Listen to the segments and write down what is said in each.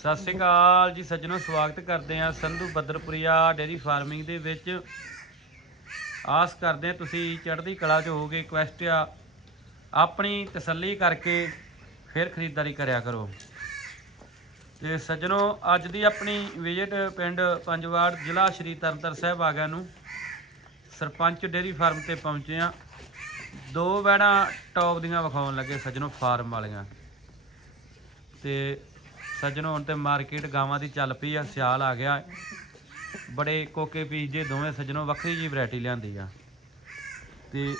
ਸਤਿ ਸ਼੍ਰੀ ਅਕਾਲ ਜੀ, ਸੱਜਣੋ, ਸਵਾਗਤ ਕਰਦੇ ਆ ਸੰਧੂ ਬੱਦਰਪੁਰੀਆ ਡੇਰੀ ਫਾਰਮਿੰਗ ਦੇ ਵਿੱਚ। ਆਸ ਕਰਦੇ ਆ ਤੁਸੀਂ ਚੜ੍ਹਦੀ ਕਲਾ 'ਚ ਹੋਗੇ ਕੁਐਸਟ ਆ, ਆਪਣੀ ਤਸੱਲੀ ਕਰਕੇ ਫਿਰ ਖਰੀਦਦਾਰੀ ਕਰਿਆ ਕਰੋ। ਤੇ ਸੱਜਣੋ, ਅੱਜ ਦੀ ਆਪਣੀ ਵਿਜ਼ਿਟ ਪਿੰਡ ਪੰਜਵਾੜ ਜ਼ਿਲ੍ਹਾ ਸ਼੍ਰੀ ਤਰਨਤਾਰਨ ਸਾਹਿਬ ਆ ਗਿਆ ਨੂੰ। ਸਰਪੰਚ ਡੇਰੀ ਫਾਰਮ ਤੇ ਪਹੁੰਚੇ ਆ ਦੋ ਵੈੜਾਂ ਟੌਪ ਦੀਆਂ ਵਿਖਾਉਣ ਲੱਗੇ ਸੱਜਣੋ, ਫਾਰਮ ਵਾਲੀਆਂ। ਤੇ ਸੱਜਣੋ ਹੁਣ ਤੇ ਮਾਰਕੀਟ ਗਾਵਾਂ ਦੀ ਚੱਲ ਪਈ ਆ, ਸਿਆਲ ਆ ਗਿਆ। ਬੜੇ ਕੋਕੇ ਪੀਸ ਜੇ ਦੋਵੇਂ ਸੱਜਣੋ ਵੱਖਰੀ ਜੀ ਵੈਰਾਈਟੀ ਲਿਆਂਦੀ ਆ। ਤੇ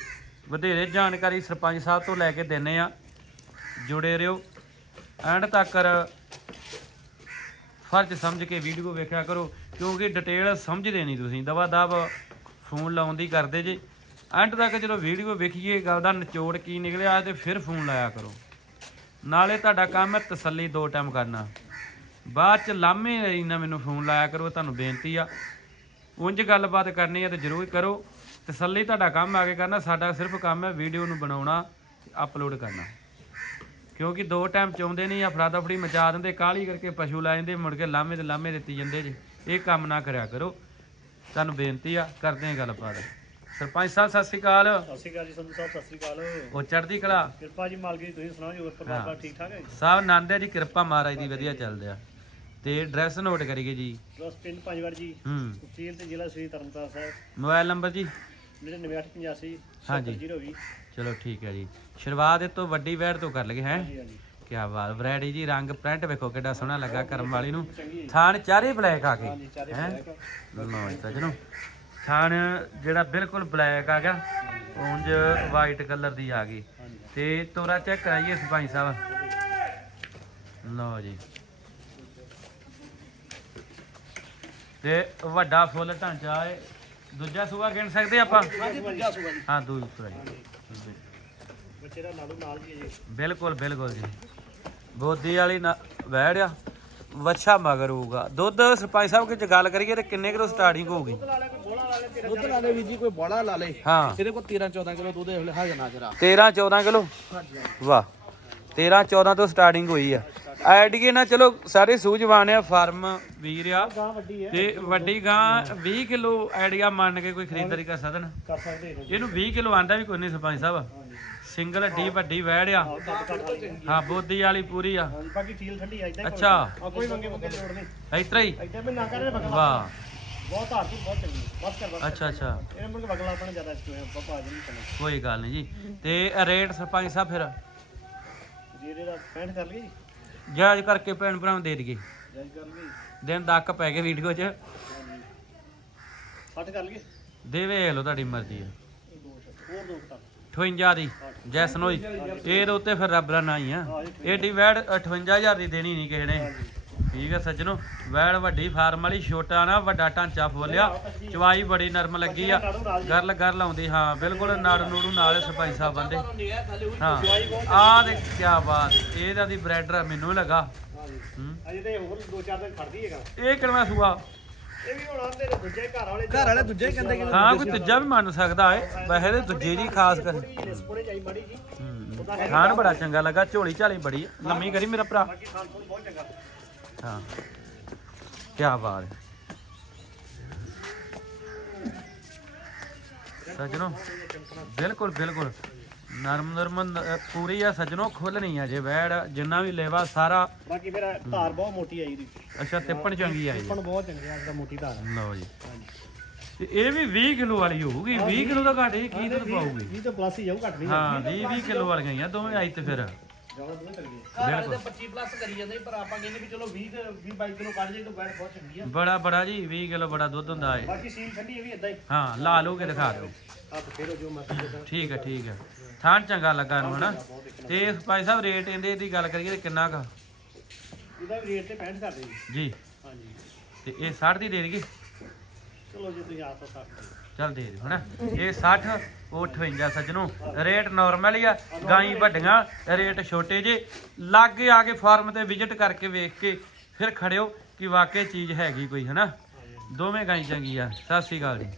ਵਧੇਰੇ ਜਾਣਕਾਰੀ ਸਰਪੰਚ ਸਾਹਿਬ ਤੋਂ ਲੈ ਕੇ ਦਿੰਨੇ ਆ। ਜੁੜੇ ਰਹੋ। ਐਂਡ ਤੱਕ ਫਰਜ਼ ਸਮਝ ਕੇ ਵੀਡੀਓ ਵੇਖਿਆ ਕਰੋ, ਕਿਉਂਕਿ ਡਿਟੇਲ ਸਮਝਦੇ ਨਹੀਂ ਤੁਸੀਂ। ਦਵਾ ਦਬ ਫੋਨ ਲਾਉਣ ਦੀ ਕਰਦੇ ਜੇ। ਐਂਡ ਤੱਕ ਜਦੋਂ ਵੀਡੀਓ ਵੇਖੀਏ, ਗੱਲ ਦਾ ਨਿਚੋੜ ਕੀ ਨਿਕਲਿਆ, ਤੇ ਫਿਰ ਫੋਨ ਲਾਇਆ ਕਰੋ। ਨਾਲੇ ਤੁਹਾਡਾ ਕੰਮ ਹੈ ਤਸੱਲੀ ਦੋ ਟਾਈਮ ਕਰਨਾ। ਬਾਅਦ ਚ ਲਾਮੇ ਨਾ ਮੈਨੂੰ ਫੋਨ ਲਾਇਆ ਕਰੋ ਤੁਹਾਨੂੰ ਬੇਨਤੀ ਆ। ਉਂਝ ਗੱਲਬਾਤ ਕਰਨੀ ਹੈ ਤੇ ਜ਼ਰੂਰ ਕਰੋ। ਤਸੱਲੀ ਤੁਹਾਡਾ ਕੰਮ ਆ ਕੇ ਕਰਨਾ, ਸਾਡਾ ਸਿਰਫ ਕੰਮ ਹੈ ਵੀਡੀਓ ਨੂੰ ਬਣਾਉਣਾ ਅਪਲੋਡ ਕਰਨਾ। ਕਿਉਂਕਿ ਦੋ ਟਾਈਮ ਚਾਉਂਦੇ ਨਹੀਂ ਅਫਰਾ ਦਫੜੀ ਮਚਾ ਦਿੰਦੇ ਕਾਲੀ ਕਰਕੇ ਪਸ਼ੂ ਲੈ ਜਾਂਦੇ, ਮੁੜ ਕੇ ਲਾਮੇ ਤੇ ਲਾਮੇ ਦਿੱਤੀ ਜਾਂਦੇ ਜੀ। ਇਹ ਕੰਮ ਨਾ ਕਰਿਆ ਕਰੋ। ਤੁਹਾਨੂੰ ਬੇਨਤੀ ਆ, ਕਰਦੇ ਹਾਂ ਗੱਲਬਾਤ। ਸਰਪੰਚ ਸਾਹਿਬ ਸਤਿ ਸ਼੍ਰੀ ਅਕਾਲ। ਸਤਿ ਸ਼੍ਰੀ ਅਕਾਲ ਜੀ ਸੰਧੂ ਸਾਹਿਬ ਸਤਿ ਸ਼੍ਰੀ ਅਕਾਲ। ਉਹ ਚੜ੍ਹਦੀ ਕਲਾ? ਕਿਰਪਾ ਜੀ ਮਾਲਕ ਜੀ ਤੁਸੀਂ ਸੁਣਾਓ ਜੀ ਹੋਰ ਪਰਿਵਾਰ ਠੀਕ ਠਾਕ ਹੈ ਸਾਹਿਬ ਆਨੰਦ ਹੈ ਜੀ ਕਿਰਪਾ ਮਹਾਰਾਜ ਦੀ ਵਧੀਆ ਚੱਲਦੇ ਆ। ਤੇ ਐਡਰੈਸ ਨੋਟ ਕਰੀਏ ਜੀ। ਬਸ ਪਿੰਡ ਪੰਜਵਾੜ ਜੀ। ਹੂੰ। ਤਹਿਸੀਲ ਤੇ ਜ਼ਿਲ੍ਹਾ ਸ੍ਰੀ ਤਰਨਤਾਰਨ ਸਾਹਿਬ। ਮੋਬਾਈਲ ਨੰਬਰ ਜੀ? 9885 ਹਾਂਜੀ। 7020 ਚਲੋ ਠੀਕ ਹੈ ਜੀ। ਸ਼ੁਰੂਆਤ ਇਹ ਤੋਂ ਵੱਡੀ ਵੈੜ ਤੋਂ ਕਰ ਲਗੇ ਹੈ? ਹਾਂਜੀ ਕੀ ਬਾਤ ਵੈਰਾਈਟੀ ਜੀ ਰੰਗ ਪ੍ਰਿੰਟ ਵੇਖੋ ਕਿੱਡਾ ਸੋਹਣਾ ਲੱਗਾ ਕਰਮ ਵਾਲੀ ਨੂੰ। ਚੰਗੀ ਹੈ ਥਾਣ ਚਾਰੇ ਬਲੈਕ ਆ ਗਏ ਹਾਂਜੀ ਚਾਰੇ ਹੈਂ? ਬਲੈਕ ਲਓ ਜੀ ਸੱਜਣੋ ਥਾਣ ਜਿਹੜਾ ਬਿਲਕੁਲ ਬਲੈਕ ਆ ਗਿਆ ਉਂਝ ਵਾਈਟ ਕਲਰ ਦੀ ਆ ਗਈ। ਤੇ ਤੋਰਾ ਚੈੱਕ ਕਰਾਈਏ ਸਰਪੰਚ ਸਾਹਿਬ। ਲਓ ਜੀ। ਤੇ ਵੱਡਾ ਫੁੱਲ ਢਾਂਚਾ ਹੈ ਦੂਜਾ ਸੂਆ ਗਿਣ ਸਕਦੇ ਆਪਾਂ? ਹਾਂ ਦੂਜੀ ਸੂਆ ਜੀ। ਬੱਚੇ ਦਾ ਨਾਲੋਂ ਨਾਲ ਜੀ ਜੀ। ਬਿਲਕੁਲ ਬਿਲਕੁਲ ਜੀ। ਬੋਦੀ ਵਾਲੀ ਨਾ ਵਹਿੜ ਆ ਵੱਛਾ ਮਗਰ ਹੋਊਗਾ। ਦੁੱਧ ਸਰਪੰਚ ਸਾਹਿਬ ਕਿ ਗੱਲ ਕਰੀਏ ਤੇ ਕਿੰਨੇ ਕਿਲੋ ਸਟਾਰਟਿੰਗ ਹੋਊਗੀ? ਦੁੱਧ ਲਾ ਲੈ ਵੀ ਜੀ ਕੋਈ ਬੜਾ ਲਾ ਲੇ। ਹਾਂ। ਇਹਦੇ ਕੋਲ 13 14 ਕਿਲੋ ਦੁੱਧ ਇਹ ਹਾਜ਼ਰ ਨਾਜ਼ਰ ਆ 13 14 ਕਿਲੋ? ਵਾਹ। 13 14 ਤੋਂ ਸਟਾਰਟਿੰਗ ਹੋਈ ਆ। ਆਈਡੀਏ ਨਾ ਚਲੋ ਸਾਰੇ ਸੂਝਵਾਨ ਆ ਫਾਰਮ ਵੀਰ ਆ। ਤੇ ਵੱਡੀ ਗਾਂ 20 ਕਿਲੋ ਆਈਡੀਆ ਮੰਨ ਕੇ ਕੋਈ ਖਰੀਦਦਾਰੀ ਕਰ ਸਕਦਾ ਨਾ। ਇਹਨੂੰ 20 ਕਿਲੋ ਆਂਦਾ ਵੀ ਕੋਈ ਨਹੀਂ ਸਰਪੰਚ ਸਾਹਿਬ। ਸਿੰਗਲ ਢੀ ਵੱਡੀ ਵੈੜ ਆ। ਹਾਂ ਬੋਦੀ ਵਾਲੀ ਪੂਰੀ ਆ। ਬਾਕੀ ਟੀਲ ਠੰਡੀ ਆ ਇਦਾਂ ਅੱਛਾ। ਆ ਕੋਈ ਮੰਗੇ ਮੰਗੇ ਲੋੜ ਨਹੀਂ। ਇਤਰਾ ਹੀ? ਇਦਾਂ ਮੈਂ ਨਾ ਕਰੇ ਬਗਲਾ ਵਾਹ। ਬਹੁਤ ਹਾਰ ਬਹੁਤ ਚੰਗੀ। ਬਸ ਕਰ ਬਸ ਅੱਛਾ ਅੱਛਾ। ਇਹਨੇ ਕੇ ਬਗਲਾ ਆਪਣਾ ਜ਼ਿਆਦਾ ਇਸ ਤੋਂ ਪਾਪਾ ਆ ਜੀ ਕੋਈ ਗੱਲ ਨਹੀਂ ਜੀ। ਤੇ ਰੇਟ ਸਰਪੰਚ ਸਾਹਿਬ ਫਿਰ? ਜੀਰੇ ਦਾ 65 ਕਰ ਲਈਏ ਜੀ। ਜਾਇਜ਼ ਕਰਕੇ ਭੈਣ ਭਰਾ ਨੂੰ ਦੇ ਦਈਏ। ਜਾਇਜ਼ ਕਰ ਲਈਏ। ਦਿਨ ਦੱਕ ਪੈ ਗਏ ਵੀਡੀਓ 'ਚ। 60 ਕਰ ਲਈਏ। ਦੇ ਵੇਖ ਲਓ ਤੁਹਾਡੀ ਮਰਜ਼ੀ ਹੈ ਹੋਰ ਦੋ ਕਰ 58 ਦੀ ਜੈਸਨ ਹੋਈ ਇਹਦੇ ਉੱਤੇ ਫਿਰ ਰੱਬ ਦਾ ਨਾਂ ਹੀ ਆ। ਏਡੀ ਵੈੜ 58000 ਦੀ ਦੇਣੀ ਨਹੀਂ ਕਿਸੇ ਨੇ। ਠੀਕ ਹੈ ਸੱਜਣੋ ਵੈੜ ਵੱਡੀ ਫਾਰਮ ਵਾਲੀ ਛੋਟਾ ਨਾ ਵੱਡਾ ਢਾਂਚਾ ਫੋਲਿਆ। ਚਵਾਈ ਬੜੀ ਨਰਮ ਲੱਗੀ ਆ। ਗਰਲ ਗਰ ਲਾਉਂਦੀ ਹਾਂ ਬਿਲਕੁਲ ਨਾੜੂ ਨੂੜੂ ਨਾਲ ਸਰਪੰਚ ਸਾਹਿਬ ਬੰਦੇ। ਹਾਂ ਆਹ ਦੇ ਕੀ ਬਾਤ ਇਹਦਾ ਦੀ ਬ੍ਰੈਡਰ ਮੈਨੂੰ ਲੱਗਾ। ਹੂੰ। ਅਜੇ ਤੇ ਹੋਰ ਦੋ ਚਾਰ ਦਿਨ ਖੜਦੀ ਹੈਗਾ। ਇਹ ਕਿਹੜਾ ਸੂਆ? ਇਹ ਵੀ ਹੁਣ ਆਂਦੇ ਨੇ ਦੂਜੇ ਘਰ ਵਾਲੇ ਘਰ ਵਾਲੇ ਦੂਜੇ ਕਹਿੰਦੇ ਕਿ ਹਾਂ ਕੋਈ ਤੀਜਾ ਵੀ ਮੰਨ ਸਕਦਾ ਏ ਵੈਸੇ ਤੇ ਦੂਜੇ ਦੀ ਖਾਸ ਕਰ। ਸਪੋਰੇ ਜਾਈ ਮਾੜੀ ਜੀ ਹੂੰ। ਖਾਣ ਬੜਾ ਚੰਗਾ ਲੱਗਾ ਝੋਲੀ ਝਾਲੀ ਬੜੀ ਆ। ਲੰਮੀ ਕਰੀ ਮੇਰਾ ਭਰਾ। ਬਾਕੀ ਖਾਣ ਤੋਂ ਬਹੁਤ ਚੰਗਾ। ਹਾਂ। ਕੀ ਬਾਤ ਹੈ ਸਜਣੋ ਬਿਲਕੁਲ ਬਿਲਕੁਲ। ਨਰਮ ਨਰਮ ਨ- ਪੂਰੀ ਆ ਸਜਣੋ ਖੁੱਲਣੀ ਆ ਜੇ ਵੈੜ ਜਿੰਨਾ ਵੀ ਲੇਵਾ ਸਾਰਾ। ਬਾਕੀ ਫਿਰ ਧਾਰ ਬਹੁਤ ਮੋਟੀ ਆਈ ਦੀ ਅੱਛਾ ਤਿੱਪਣ ਚੰਗੀ ਆਈ ਪਣ ਬਹੁਤ ਚੰਗੀ ਆ ਦਾ ਮੋਟੀ ਧਾਰ ਲਓ ਜੀ। ਤੇ ਇਹ ਵੀ 20 ਕਿਲੋ ਵਾਲੀ ਹੋਊਗੀ 20 ਕਿਲੋ ਦਾ ਘਾਟੇ ਕੀ ਦੁੱਧ ਪਾਊਗੀ? 20 ਤੋਂ ਪਲੱਸ ਹੀ ਜਾਊ ਘੱਟ ਨਹੀਂ ਹਾਂ 20 20 ਕਿਲੋ ਵਾਲੀਆਂ ਹੀ ਆ ਦੋਵੇਂ ਆਈ ਤੇ ਫਿਰ। ਜ਼ਿਆਦਾ ਚੱਲ ਗਈ ਘਰ ਵਾਲੇ ਤਾਂ 25 ਪਲੱਸ ਕਰੀ ਜਾਂਦੇ ਪਰ ਆਪਾਂ ਕਹਿੰਦੇ ਵੀ ਚਲੋ 20 ਤੇ 20 22 ਕਿਲੋ ਕੱਢ ਜੇ ਤਾਂ ਬੈਠ ਬਹੁਤ ਚੰਗੀ ਆ। ਬੜਾ ਬੜਾ ਜੀ 20 ਕਿਲੋ ਬੜਾ ਦੁੱਧ ਹੁੰਦਾ ਏ। ਬਾਕੀ ਸੀਲ ਠੰਡੀ ਇਹ ਵੀ ਇਦਾਂ ਹੀ। ਹਾਂ ਲਾ ਲਓ ਕੇ ਦਿਖਾ ਦਿਓ। ਆਪ ਫੇਰੋ ਜੋ ਮਰਜ਼ੀ ਦੇ ਠੀਕ ਹੈ ਠੀਕ ਹੈ ਥਾਂ ਚੰਗਾ ਲੱਗਾ ਇਹਨੂੰ ਹਨਾ? ਤੇ ਭਾਈ ਸਾਹਿਬ ਰੇਟ ਇਹਦੇ ਦੀ ਗੱਲ ਕਰੀਏ ਤੇ ਕਿੰਨਾ ਕਾ? ਇਹਦਾ ਵੀ ਰੇਟ ਤੇ 65 ਕਰਦੇ ਜੀ ਜੀ। ਹਾਂਜੀ। ਤੇ ਇਹ 60 ਦੀ ਦੇ ਦੇਈਏ ਚਲੋ ਜੇ ਤੁਸੀਂ ਆਪ ਤੋਂ ਸਾਥ ਚੱਲ ਦੇ ਦਿਓ ਹਨਾ? ਇਹ 60 ਉਹ 58 ਸੱਜਣੋ। ਰੇਟ ਨਾਰਮਲ ਹੀ ਆ ਗਾਈ ਵੱਡੀਆਂ ਰੇਟ ਛੋਟੇ ਜੇ। ਲਾਗੇ ਆ ਕੇ ਫਾਰਮ ਤੇ ਵਿਜ਼ਿਟ ਕਰਕੇ ਵੇਖ ਕੇ ਫਿਰ ਖੜਿਓ ਕਿ ਵਾਕਈ ਚੀਜ਼ ਹੈਗੀ ਕੋਈ ਹਨਾ? ਦੋਵੇਂ ਗਾਈ ਚੰਗੀ ਆ। ਸਤਿ ਸ਼੍ਰੀ ਅਕਾਲ ਜੀ।